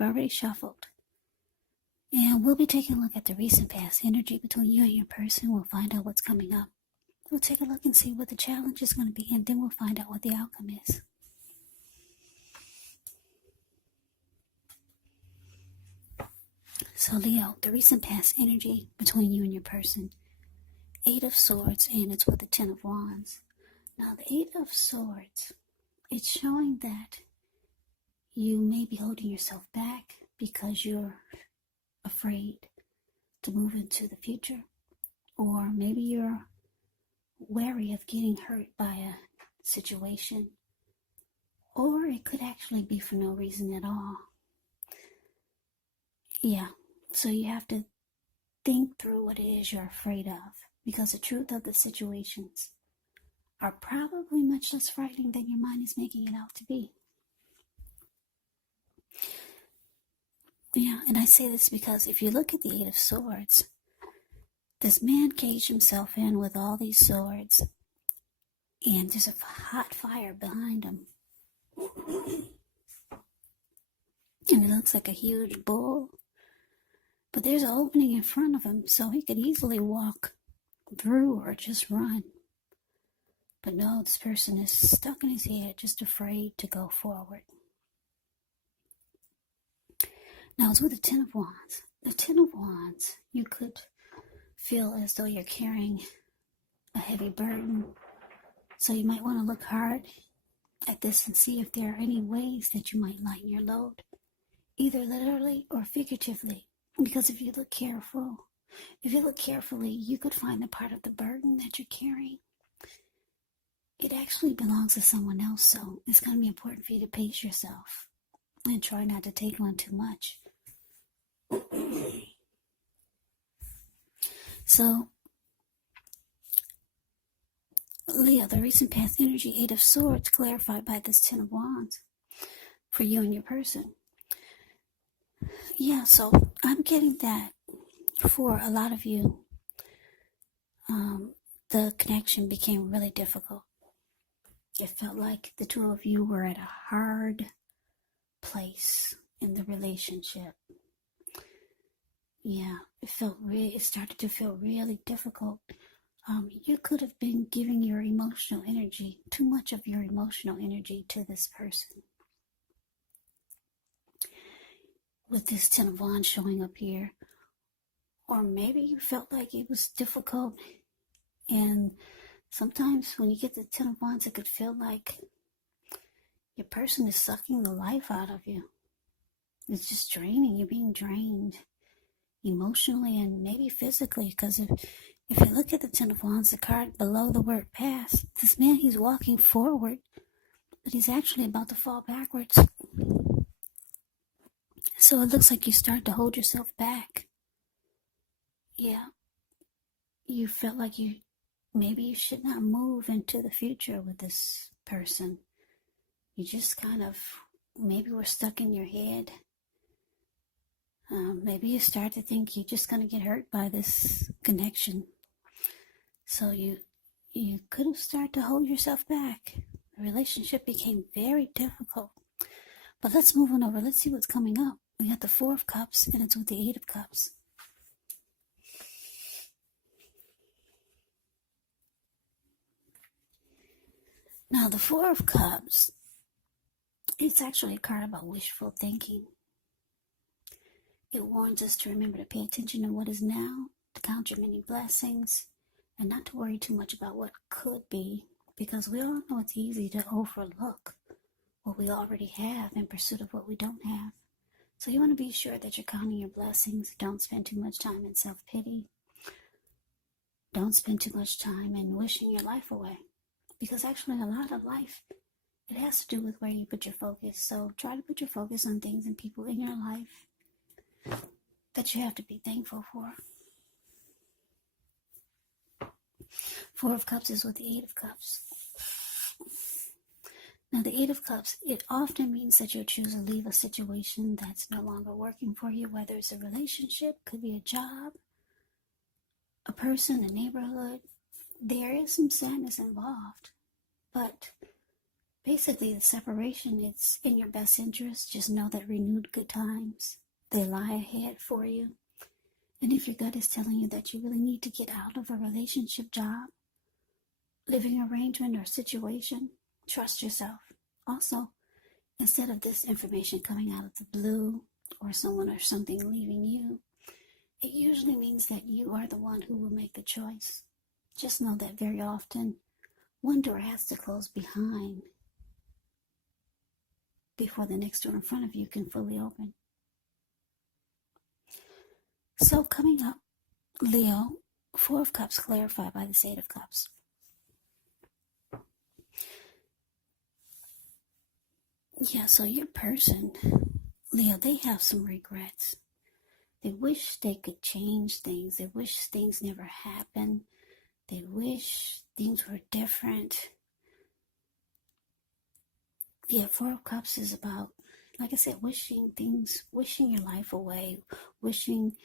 I've already shuffled. And we'll be taking a look at the recent past energy between you and your person. We'll find out what's coming up. We'll take a look and see what the challenge is going to be, and then we'll find out what the outcome is. So Leo, the recent past energy between you and your person. 8 of Swords, and it's with the 10 of Wands. Now the 8 of Swords, it's showing that you may be holding yourself back because you're afraid to move into the future. Or maybe you're wary of getting hurt by a situation. Or it could actually be for no reason at all. Yeah, so you have to think through what it is you're afraid of, because the truth of the situations are probably much less frightening than your mind is making it out to be. Yeah, and I say this because if you look at the 8 of Swords, this man caged himself in with all these swords, and there's a hot fire behind him. And it looks like a huge bull, but there's an opening in front of him, so he could easily walk through or just run. But no, this person is stuck in his head, just afraid to go forward. Now it's with the 10 of Wands. The 10 of Wands, you could feel as though you're carrying a heavy burden. So you might want to look hard at this and see if there are any ways that you might lighten your load, either literally or figuratively. Because if you look carefully, you could find the part of the burden that you're carrying. It actually belongs to someone else, so it's going to be important for you to pace yourself and try not to take on too much. So, Leo, the recent past energy, 8 of Swords, clarified by this 10 of Wands for you and your person. Yeah, so I'm getting that for a lot of you, the connection became really difficult. It felt like the two of you were at a hard place in the relationship. Yeah, it started to feel really difficult. You could have been giving your emotional energy, too much of your emotional energy to this person. With this 10 of Wands showing up here. Or maybe you felt like it was difficult. And sometimes when you get the 10 of Wands, it could feel like your person is sucking the life out of you. It's just draining. You're being drained emotionally and maybe physically. Because if you look at the 10 of Wands, the card below the word past, this man, he's walking forward, but he's actually about to fall backwards. So it looks like you start to hold yourself back. Yeah. You felt like maybe you should not move into the future with this person. You just kind of, maybe were stuck in your head. Maybe you start to think you're just going to get hurt by this connection. So you could have started to hold yourself back. The relationship became very difficult. But let's move on over. Let's see what's coming up. We got the 4 of Cups, and it's with the 8 of Cups. Now, the 4 of Cups, it's actually a card about wishful thinking. It warns us to remember to pay attention to what is now, to count your many blessings, and not to worry too much about what could be, because we all know it's easy to overlook what we already have in pursuit of what we don't have. So you want to be sure that you're counting your blessings. Don't spend too much time in self-pity. Don't spend too much time in wishing your life away. Because actually a lot of life, it has to do with where you put your focus. So try to put your focus on things and people in your life that you have to be thankful for. 4 of Cups is with the 8 of Cups. Now the 8 of Cups, it often means that you'll choose to leave a situation that's no longer working for you, whether it's a relationship, could be a job, a person, a neighborhood. There is some sadness involved, but Basically, the separation, it's in your best interest. Just know that renewed good times, they lie ahead for you. And if your gut is telling you that you really need to get out of a relationship, job, living arrangement, or situation, trust yourself. Also, instead of this information coming out of the blue or someone or something leaving you, it usually means that you are the one who will make the choice. Just know that very often, one door has to close behind before the next door in front of you can fully open. So coming up, Leo, Four of Cups clarified by the Eight of Cups. Yeah, so your person, Leo, they have some regrets. They wish they could change things. They wish things never happened. They wish things were different. Yeah, Four of Cups is about, like I said, wishing your life away, wishing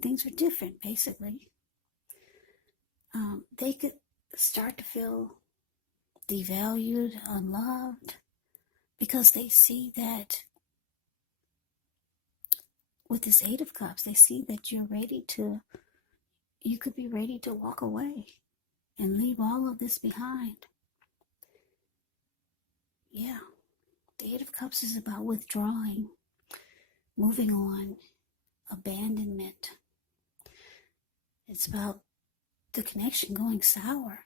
things were different, basically. They could start to feel devalued, unloved, because they see that with this Eight of Cups, they see that you could be ready to walk away and leave all of this behind. Yeah, the Eight of Cups is about withdrawing, moving on, abandonment. It's about the connection going sour.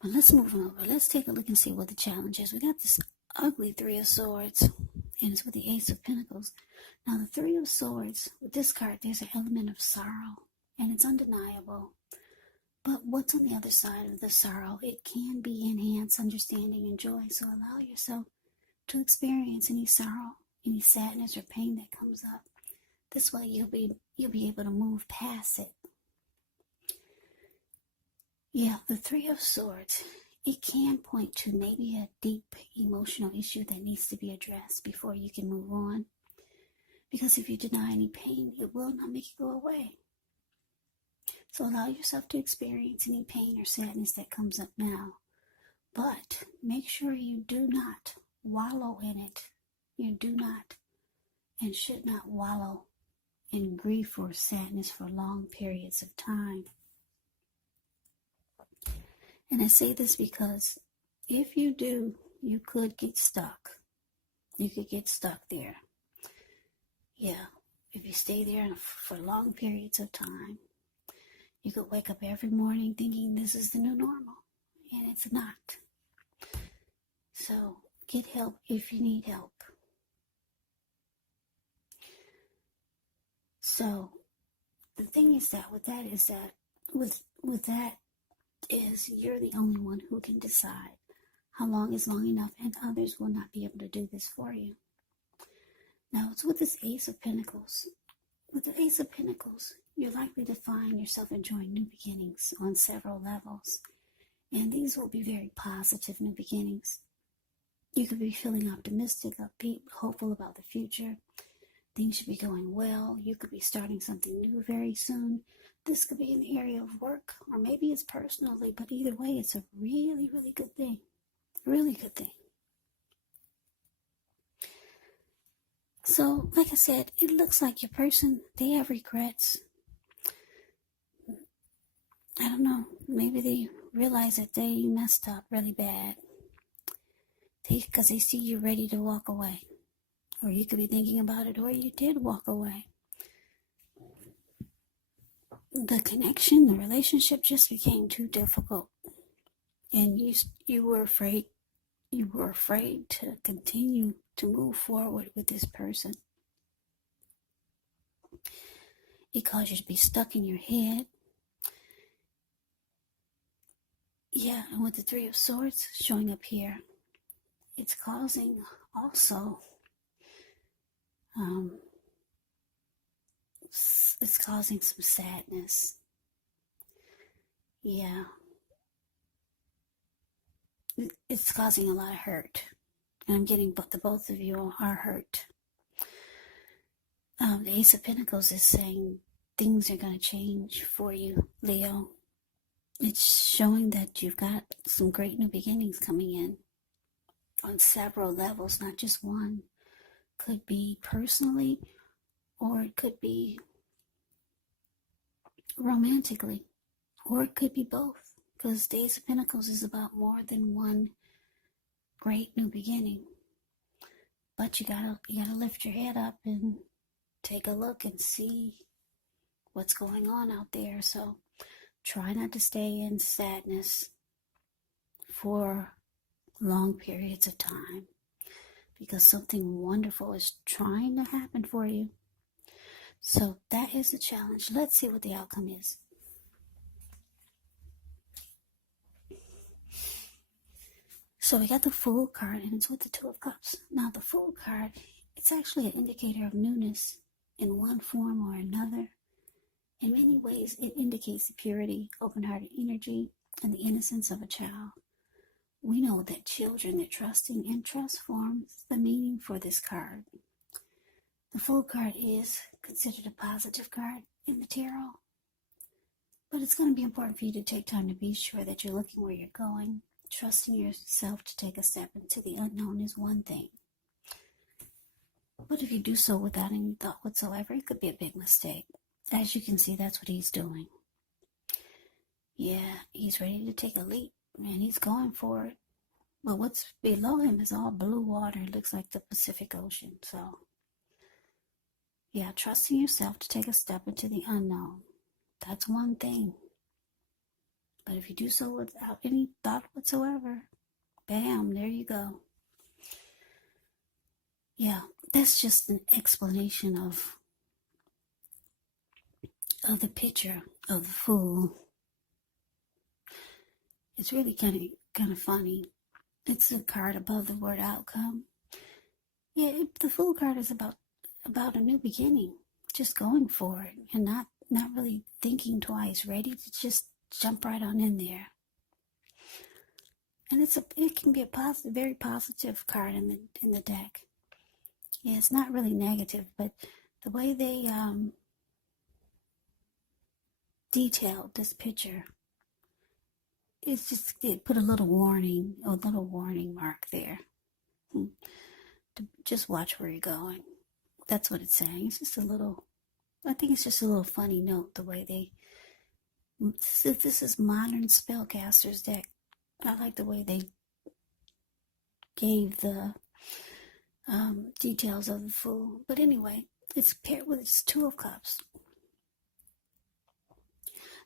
But let's move on over. Let's take a look and see what the challenge is. We got this ugly Three of Swords, and it's with the Ace of Pentacles. Now, the Three of Swords, with this card, there's an element of sorrow, and it's undeniable. But what's on the other side of the sorrow? It can be enhanced understanding and joy. So allow yourself to experience any sorrow, any sadness or pain that comes up. This way you'll be able to move past it. Yeah, the Three of Swords, it can point to maybe a deep emotional issue that needs to be addressed before you can move on. Because if you deny any pain, it will not make it go away. So allow yourself to experience any pain or sadness that comes up now. But make sure you do not wallow in it. You do not and should not wallow in grief or sadness for long periods of time. And I say this because if you do, you could get stuck. You could get stuck there. Yeah, if you stay there for long periods of time, you could wake up every morning thinking this is the new normal, and it's not. So get help if you need help. So the thing is that with that is you're the only one who can decide how long is long enough, and others will not be able to do this for you. Now it's with this Ace of Pentacles. With the Ace of Pentacles, you're likely to find yourself enjoying new beginnings on several levels. And these will be very positive new beginnings. You could be feeling optimistic, upbeat, hopeful about the future. Things should be going well. You could be starting something new very soon. This could be in the area of work, or maybe it's personally, but either way, it's a really, really good thing. Really good thing. So, like I said, it looks like your person, they have regrets. I don't know, maybe they realize that they messed up really bad. Because they see you ready to walk away. Or you could be thinking about it, or you did walk away. The connection, the relationship just became too difficult. And you were afraid to continue to move forward with this person. It caused you to be stuck in your head. Yeah, and with the Three of Swords showing up here, it's causing also, it's causing some sadness. Yeah. It's causing a lot of hurt. And I'm getting, but the both of you are hurt. The Ace of Pentacles is saying things are going to change for you, Leo. It's showing that you've got some great new beginnings coming in on several levels, not just one. Could be personally, or it could be romantically, or it could be both, because the Ace of Pentacles is about more than one great new beginning. But you gotta lift your head up and take a look and see what's going on out there. So try not to stay in sadness for long periods of time, because something wonderful is trying to happen for you. So that is the challenge. Let's see what the outcome is. So we got the Fool card, and it's with the Two of Cups. Now the Fool card, it's actually an indicator of newness in one form or another. In many ways, it indicates the purity, open-hearted energy, and the innocence of a child. We know that children are trusting, and trust forms the meaning for this card. The Fool card is considered a positive card in the tarot, but it's going to be important for you to take time to be sure that you're looking where you're going. Trusting yourself to take a step into the unknown is one thing, but if you do so without any thought whatsoever, it could be a big mistake. As you can see, that's what he's doing. Yeah, he's ready to take a leap, and he's going for it. But what's below him is all blue water. It looks like the Pacific Ocean. So, yeah, trusting yourself to take a step into the unknown. That's one thing. But if you do so without any thought whatsoever, bam, there you go. Yeah, that's just an explanation of the picture of the Fool. It's really kind of funny. It's a card above the word outcome. Yeah, the Fool card is about a new beginning, just going for it and not really thinking twice, ready to just jump right on in there. And it can be a positive, very positive card in the deck. Yeah, it's not really negative, but the way they detailed this picture, it's just, it put a little warning mark there. Just watch where you're going. That's what it's saying. It's just I think it's just a little funny note, the way this is modern spellcasters deck. I like the way they gave the details of the Fool. But anyway, it's paired with its Two of Cups.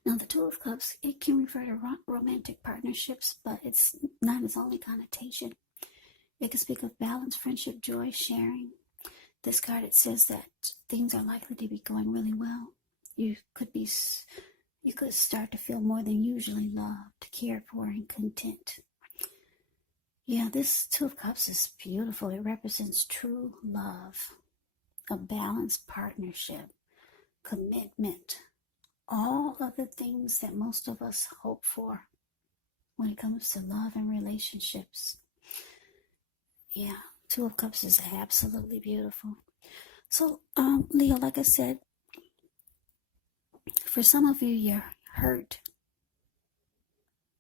Now the Two of Cups, it can refer to romantic partnerships, but it's not its only connotation. It can speak of balance, friendship, joy, sharing. This card, it says that things are likely to be going really well. You could start to feel more than usually loved, cared for, and content. Yeah, this Two of Cups is beautiful. It represents true love, a balanced partnership, commitment, all of the things that most of us hope for when it comes to love and relationships. Yeah, Two of Cups is absolutely beautiful. So, Leo, like I said, for some of you, you're hurt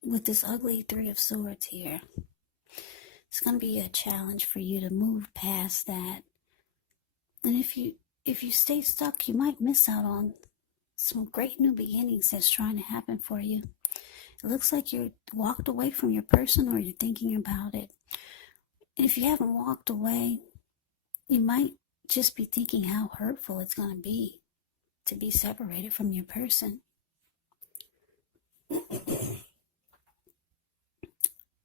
with this ugly Three of Swords here. It's going to be a challenge for you to move past that. And if you stay stuck, you might miss out on some great new beginnings that's trying to happen for you. It looks like you're walked away from your person, or you're thinking about it. And if you haven't walked away, you might just be thinking how hurtful it's going to be separated from your person.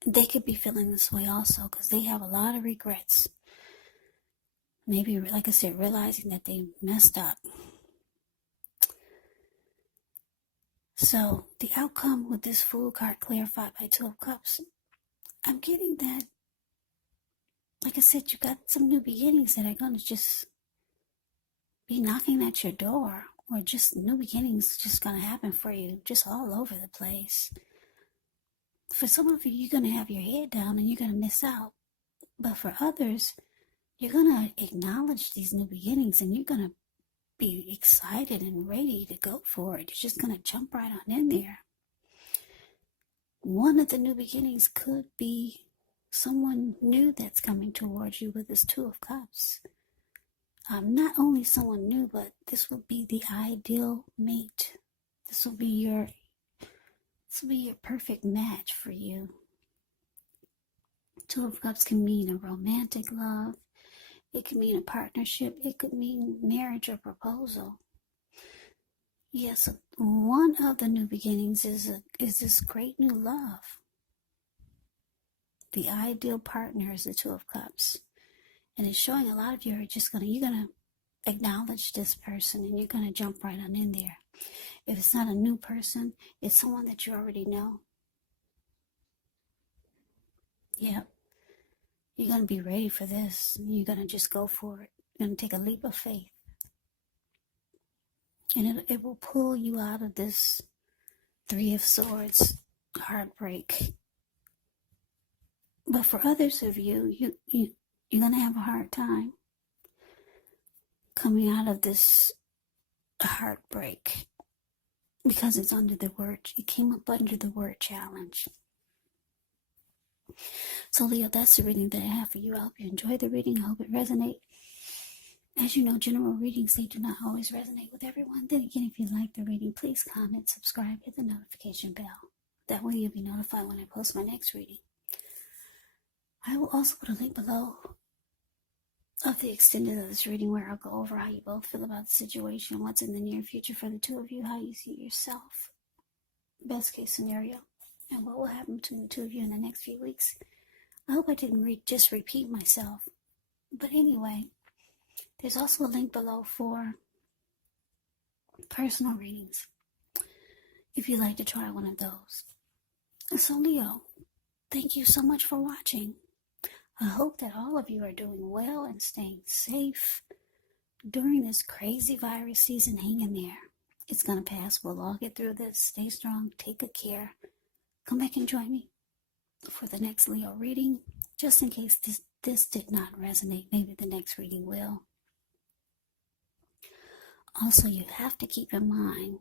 They could be feeling this way also, because they have a lot of regrets. Maybe, like I said, realizing that they messed up. So the outcome with this Fool card clarified by Two of Cups, I'm getting that, like I said, you got some new beginnings that are going to just be knocking at your door, or just new beginnings just going to happen for you, just all over the place. For some of you, you're going to have your head down and you're going to miss out. But for others, you're going to acknowledge these new beginnings, and you're going to be excited and ready to go for it. You're just going to jump right on in there. One of the new beginnings could be someone new that's coming towards you with this Two of Cups. Not only someone new, but this will be the ideal mate. This will be your perfect match for you. Two of Cups can mean a romantic love. It could mean a partnership. It could mean marriage or proposal. Yes, one of the new beginnings is this great new love. The ideal partner is the Two of Cups. And it's showing a lot of you are just you're gonna acknowledge this person and you're gonna jump right on in there. If it's not a new person, it's someone that you already know. Yep. You're gonna be ready for this. You're gonna just go for it. You're gonna take a leap of faith. And it will pull you out of this Three of Swords heartbreak. But for others of you, you're going to have a hard time coming out of this heartbreak because it's under the word, it came up under the word challenge. So Leo, that's the reading that I have for you. I hope you enjoy the reading. I hope it resonates. As you know, general readings, they do not always resonate with everyone. Then again, if you like the reading, please comment, subscribe, hit the notification bell. That way you'll be notified when I post my next reading. I will also put a link below of the extended of this reading where I'll go over how you both feel about the situation, what's in the near future for the two of you, how you see yourself, best case scenario, and what will happen between the two of you in the next few weeks. I hope I didn't just repeat myself. But anyway, there's also a link below for personal readings if you'd like to try one of those. So Leo, thank you so much for watching. I hope that all of you are doing well and staying safe during this crazy virus season. Hang in there. It's going to pass. We'll all get through this. Stay strong. Take good care. Come back and join me for the next Leo reading. Just in case this did not resonate, maybe the next reading will. Also, you have to keep in mind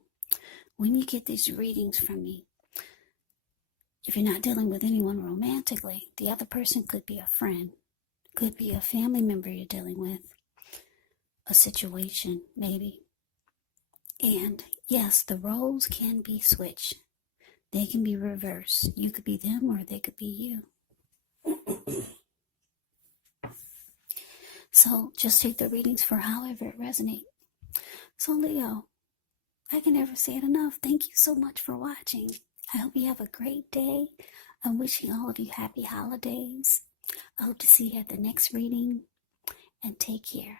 when you get these readings from me, if you're not dealing with anyone romantically, the other person could be a friend, could be a family member you're dealing with, a situation maybe. And yes, the roles can be switched. They can be reversed. You could be them or they could be you. So just take the readings for however it resonates. So Leo, I can never say it enough. Thank you so much for watching. I hope you have a great day. I'm wishing all of you happy holidays. I hope to see you at the next reading. And take care.